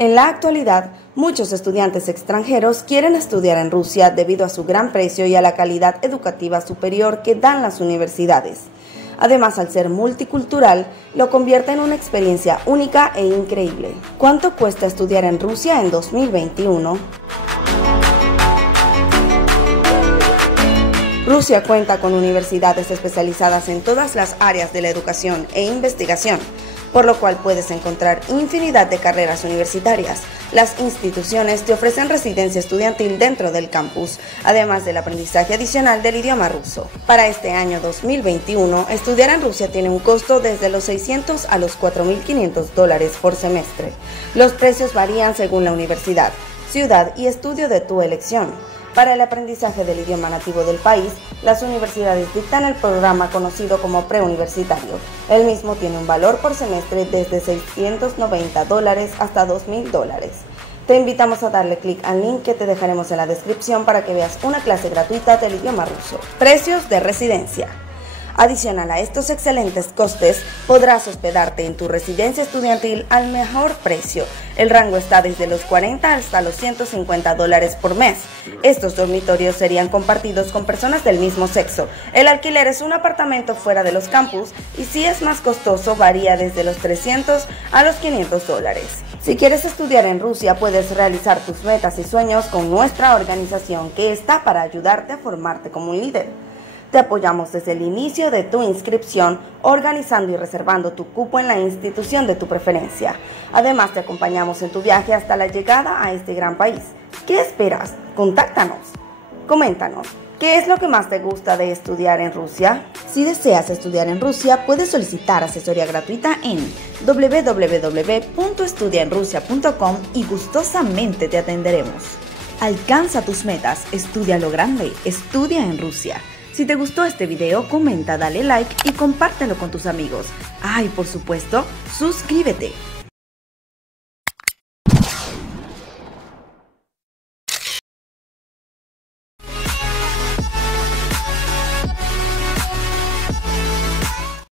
En la actualidad, muchos estudiantes extranjeros quieren estudiar en Rusia debido a su gran precio y a la calidad educativa superior que dan las universidades. Además, al ser multicultural, lo convierte en una experiencia única e increíble. ¿Cuánto cuesta estudiar en Rusia en 2021? Rusia cuenta con universidades especializadas en todas las áreas de la educación e investigación, por lo cual puedes encontrar infinidad de carreras universitarias. Las instituciones te ofrecen residencia estudiantil dentro del campus, además del aprendizaje adicional del idioma ruso. Para este año 2021, estudiar en Rusia tiene un costo desde los $600 a los $4.500 por semestre. Los precios varían según la universidad, ciudad y estudio de tu elección. Para el aprendizaje del idioma nativo del país, las universidades dictan el programa conocido como preuniversitario. El mismo tiene un valor por semestre desde $690 hasta $2.000. Te invitamos a darle clic al link que te dejaremos en la descripción para que veas una clase gratuita del idioma ruso. Precios de residencia. Adicional a estos excelentes costes, podrás hospedarte en tu residencia estudiantil al mejor precio. El rango está desde los $40 hasta los $150 por mes. Estos dormitorios serían compartidos con personas del mismo sexo. El alquiler es un apartamento fuera de los campus y si es más costoso varía desde los $300 a los $500. Si quieres estudiar en Rusia, puedes realizar tus metas y sueños con nuestra organización que está para ayudarte a formarte como un líder. Te apoyamos desde el inicio de tu inscripción, organizando y reservando tu cupo en la institución de tu preferencia. Además, te acompañamos en tu viaje hasta la llegada a este gran país. ¿Qué esperas? Contáctanos. Coméntanos, ¿qué es lo que más te gusta de estudiar en Rusia? Si deseas estudiar en Rusia, puedes solicitar asesoría gratuita en www.estudiaenrusia.com y gustosamente te atenderemos. Alcanza tus metas, estudia lo grande, estudia en Rusia. Si te gustó este video, comenta, dale like y compártelo con tus amigos. Ah, y por supuesto, suscríbete.